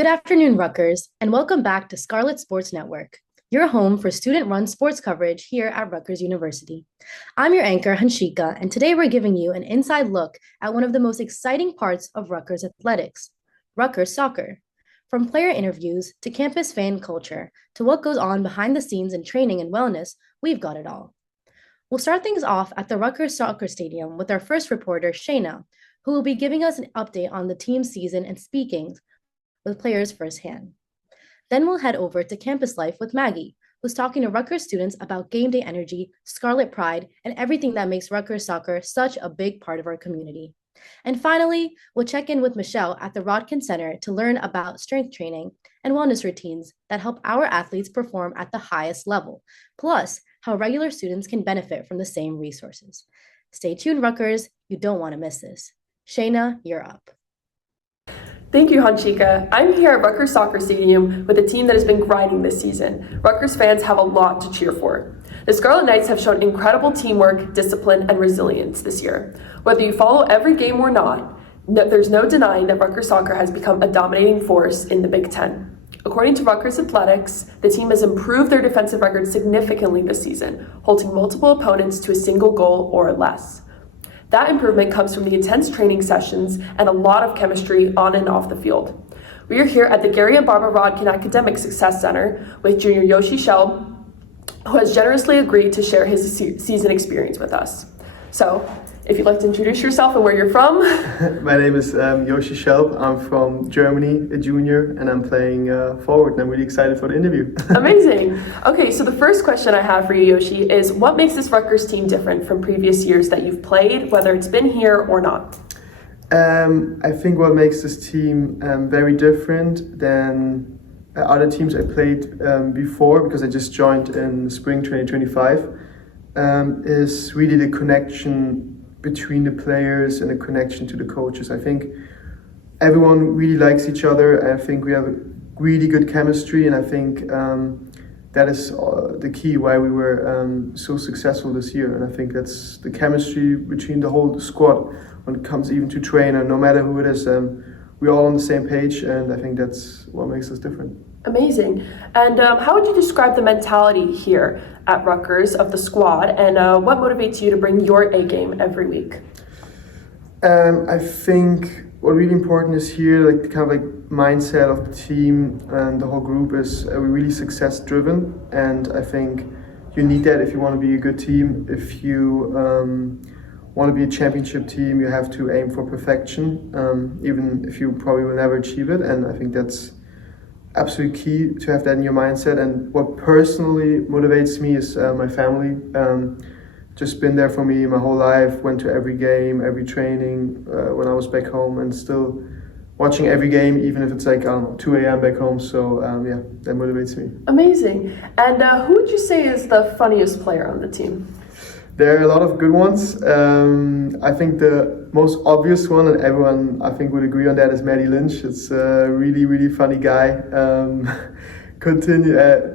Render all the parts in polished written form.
Good afternoon, Rutgers, and welcome back to Scarlet Sports Network, your home for student-run sports coverage here at Rutgers University. I'm your anchor, Hanshika, and today we're giving you an inside look at one of the most exciting parts of Rutgers athletics, Rutgers soccer. From player interviews to campus fan culture to what goes on behind the scenes in training and wellness, we've got it all. We'll start things off at the Rutgers Soccer Stadium with our first reporter, Shaina, who will be giving us an update on the team's season and speaking with players firsthand. Then we'll head over to campus life with Maggie, who's talking to Rutgers students about game day energy, Scarlet Pride, and everything that makes Rutgers soccer such a big part of our community. And finally, we'll check in with Michelle at the Rodkin Center to learn about strength training and wellness routines that help our athletes perform at the highest level, plus how regular students can benefit from the same resources. Stay tuned, Rutgers. You don't want to miss this. Shaina, you're up. Thank you, Hanshika. I'm here at Rutgers Soccer Stadium with a team that has been grinding this season. Rutgers fans have a lot to cheer for. The Scarlet Knights have shown incredible teamwork, discipline, and resilience this year. Whether you follow every game or not, there's no denying that Rutgers Soccer has become a dominating force in the Big Ten. According to Rutgers Athletics, the team has improved their defensive record significantly this season, holding multiple opponents to a single goal or less. That improvement comes from the intense training sessions and a lot of chemistry on and off the field. We are here at the Gary and Barbara Rodkin Academic Success Center with junior Yoshi Shelb, who has generously agreed to share his season experience with us. So, if you'd like to introduce yourself and where you're from. My name is Yoshi Shelb. I'm from Germany, a junior, and I'm playing forward, and I'm really excited for the interview. Amazing. Okay, so the first question I have for you, Yoshi, is what makes this Rutgers team different from previous years that you've played, whether it's been here or not? I think what makes this team very different than other teams I played before, because I just joined in spring 2025, is really the connection between the players and the connection to the coaches. I think everyone really likes each other. I think we have a really good chemistry, and I think that is the key why we were so successful this year. And I think that's the chemistry between the whole squad when it comes even to trainer, no matter who it is. We're all on the same page, and I think that's what makes us different. Amazing. And how would you describe the mentality here at Rutgers of the squad, and what motivates you to bring your A game every week? I think what really important is here, like the kind of like mindset of the team and the whole group is we're really success driven, and I think you need that if you want to be a good team. If you want to be a championship team, you have to aim for perfection, even if you probably will never achieve it. And I think that's absolutely key to have that in your mindset. And what personally motivates me is my family. Just been there for me my whole life, went to every game, every training when I was back home, and still watching every game, even if it's like, I don't know, 2 a.m. back home. So yeah, that motivates me. Amazing. And who would you say is the funniest player on the team? There are a lot of good ones. I think the most obvious one, and everyone I think would agree on that, is Maddie Lynch. It's a really, really funny guy.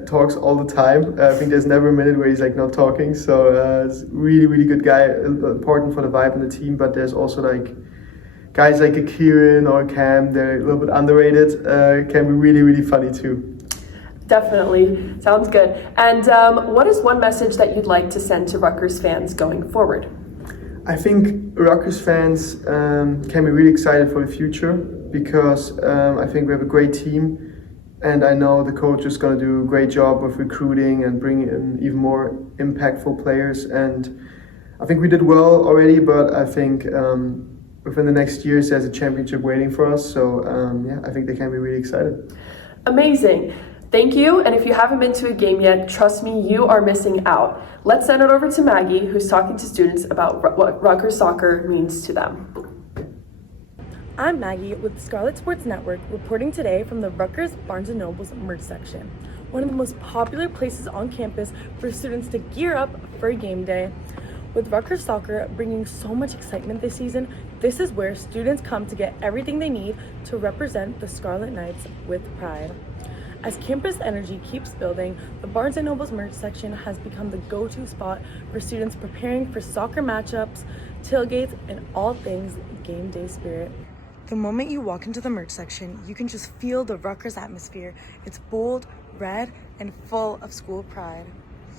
Talks all the time. I think there's never a minute where he's like not talking. So it's really, really good guy. Important for the vibe in the team. But there's also like guys like a Kieran or Cam. They're a little bit underrated. Can be really, really funny too. Definitely. Sounds good. And what is one message that you'd like to send to Rutgers fans going forward? I think Rutgers fans can be really excited for the future, because I think we have a great team, and I know the coach is going to do a great job with recruiting and bringing in even more impactful players. And I think we did well already, but I think within the next years there's a championship waiting for us. So yeah, I think they can be really excited. Amazing. Thank you, and if you haven't been to a game yet, trust me, you are missing out. Let's send it over to Maggie, who's talking to students about what Rutgers soccer means to them. I'm Maggie with the Scarlet Sports Network, reporting today from the Rutgers Barnes & Noble's merch section, one of the most popular places on campus for students to gear up for game day. With Rutgers soccer bringing so much excitement this season, this is where students come to get everything they need to represent the Scarlet Knights with pride. As campus energy keeps building, the Barnes & Noble's merch section has become the go-to spot for students preparing for soccer matchups, tailgates, and all things game day spirit. The moment you walk into the merch section, you can just feel the Rutgers atmosphere. It's bold, red, and full of school pride.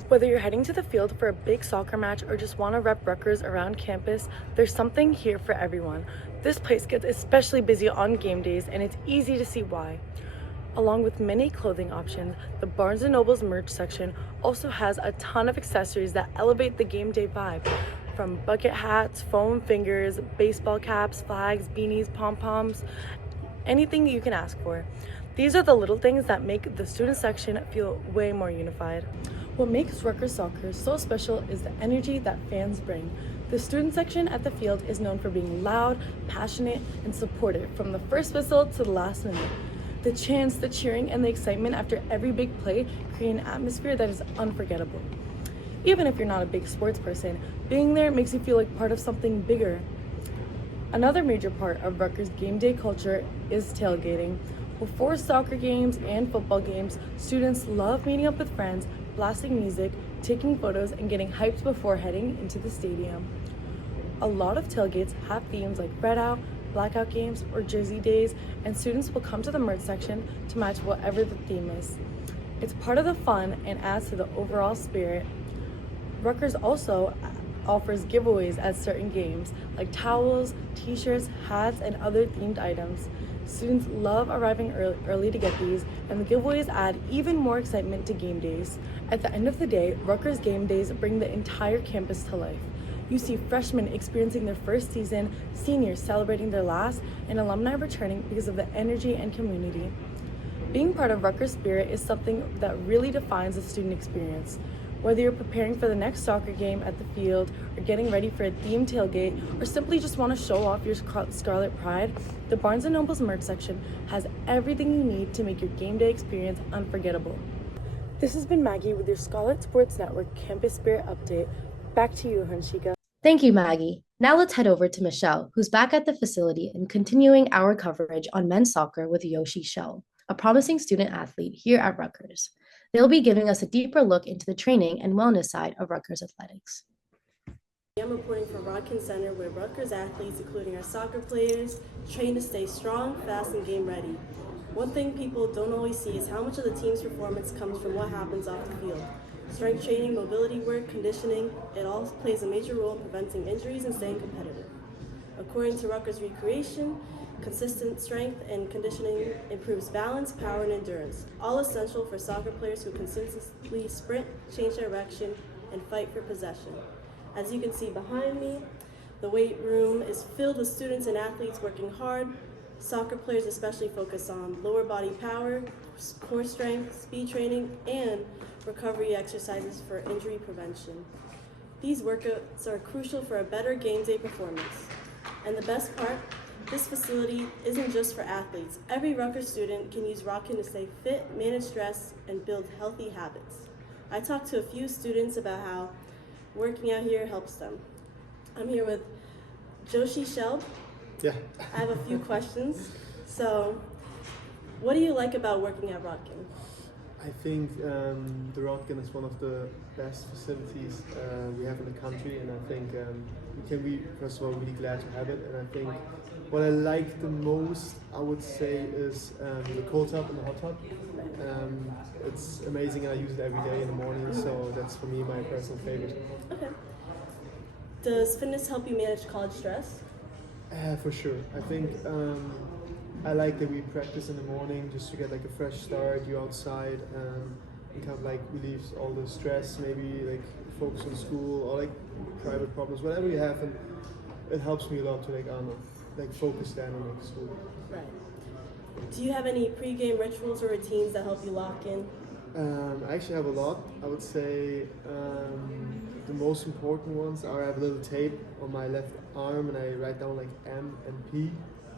Whether you're heading to the field for a big soccer match or just want to rep Rutgers around campus, there's something here for everyone. This place gets especially busy on game days, and it's easy to see why. Along with many clothing options, the Barnes & Noble's merch section also has a ton of accessories that elevate the game day vibe. From bucket hats, foam fingers, baseball caps, flags, beanies, pom-poms, anything you can ask for. These are the little things that make the student section feel way more unified. What makes Rutgers soccer so special is the energy that fans bring. The student section at the field is known for being loud, passionate, and supportive from the first whistle to the last minute. The chants, the cheering, and the excitement after every big play create an atmosphere that is unforgettable. Even if you're not a big sports person, being there makes you feel like part of something bigger. Another major part of Rutgers game day culture is tailgating. Before soccer games and football games, students love meeting up with friends, blasting music, taking photos, and getting hyped before heading into the stadium. A lot of tailgates have themes like Red Out, Blackout games, or Jersey days, and students will come to the merch section to match whatever the theme is. It's part of the fun and adds to the overall spirit. Rutgers also offers giveaways at certain games, like towels, t-shirts, hats, and other themed items. Students love arriving early to get these, and the giveaways add even more excitement to game days. At the end of the day, Rutgers game days bring the entire campus to life. You see freshmen experiencing their first season, seniors celebrating their last, and alumni returning because of the energy and community. Being part of Rutgers Spirit is something that really defines the student experience. Whether you're preparing for the next soccer game at the field, or getting ready for a themed tailgate, or simply just want to show off your Scarlet pride, the Barnes & Noble's merch section has everything you need to make your game day experience unforgettable. This has been Maggie with your Scarlet Sports Network Campus Spirit Update. Back to you, Hanshika. Thank you, Maggie. Now let's head over to Michelle, who's back at the facility and continuing our coverage on men's soccer with Yoshi Shell, a promising student athlete here at Rutgers. They'll be giving us a deeper look into the training and wellness side of Rutgers athletics. I'm reporting from Rodkin Center, where Rutgers athletes, including our soccer players, train to stay strong, fast, and game ready. One thing people don't always see is how much of the team's performance comes from what happens off the field. Strength training, mobility work, conditioning, it all plays a major role in preventing injuries and staying competitive. According to Rutgers Recreation, consistent strength and conditioning improves balance, power, and endurance, all essential for soccer players who consistently sprint, change direction, and fight for possession. As you can see behind me, the weight room is filled with students and athletes working hard. Soccer players especially focus on lower body power, core strength, speed training, and recovery exercises for injury prevention. These workouts are crucial for a better game day performance. And the best part, this facility isn't just for athletes. Every Rutgers student can use Rodkin to stay fit, manage stress, and build healthy habits. I talked to a few students about how working out here helps them. I'm here with Joshi Shell. Yeah. I have a few questions. So, what do you like about working at Rodkin? I think the Rodkin is one of the best facilities we have in the country, and I think we can be, first of all, really glad to have it. And I think what I like the most, I would say, is the cold tub and the hot tub. It's amazing, and I use it every day in the morning, so that's for me my personal favorite. Okay. Does fitness help you manage college stress? For sure. I think I like that we practice in the morning just to get like a fresh start. You're outside and kind of like relieves all the stress, maybe like focus on school or like private problems, whatever you have, and it helps me a lot to like, I don't know, like focus then on like school. Right. Do you have any pre-game rituals or routines that help you lock in? I actually have a lot. I would say the most important ones are I have a little tape on my left arm and I write down like M and P,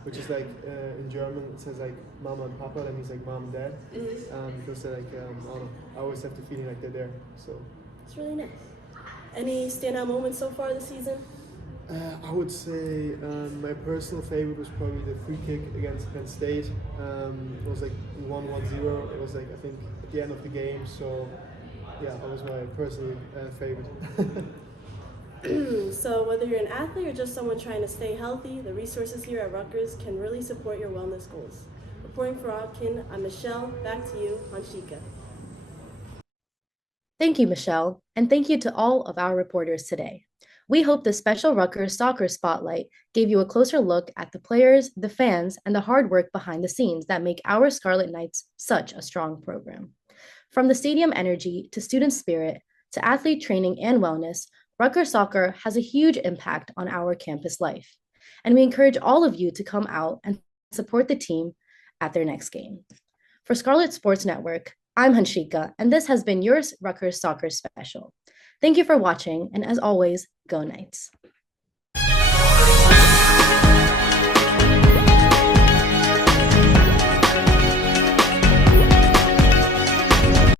which is like in German it says like Mama and Papa, that means like mom and dad. Because they're like, I don't know, I always have the feeling like they're there. So It's really nice. Any standout moments so far this season? I would say my personal favorite was probably the free kick against Penn State. It was like 1-1-0. It was like, I think, at the end of the game. So, yeah, that was my personal favorite. So, whether you're an athlete or just someone trying to stay healthy, the resources here at Rutgers can really support your wellness goals. Reporting for Rodkin, I'm Michelle. Back to you, Hanshika. Thank you, Michelle, and thank you to all of our reporters today. We hope the special Rutgers Soccer Spotlight gave you a closer look at the players, the fans, and the hard work behind the scenes that make our Scarlet Knights such a strong program. From the stadium energy to student spirit to athlete training and wellness, Rutgers Soccer has a huge impact on our campus life. And we encourage all of you to come out and support the team at their next game. For Scarlet Sports Network, I'm Hanshika, and this has been your Rutgers Soccer Special. Thank you for watching, and as always, go Knights.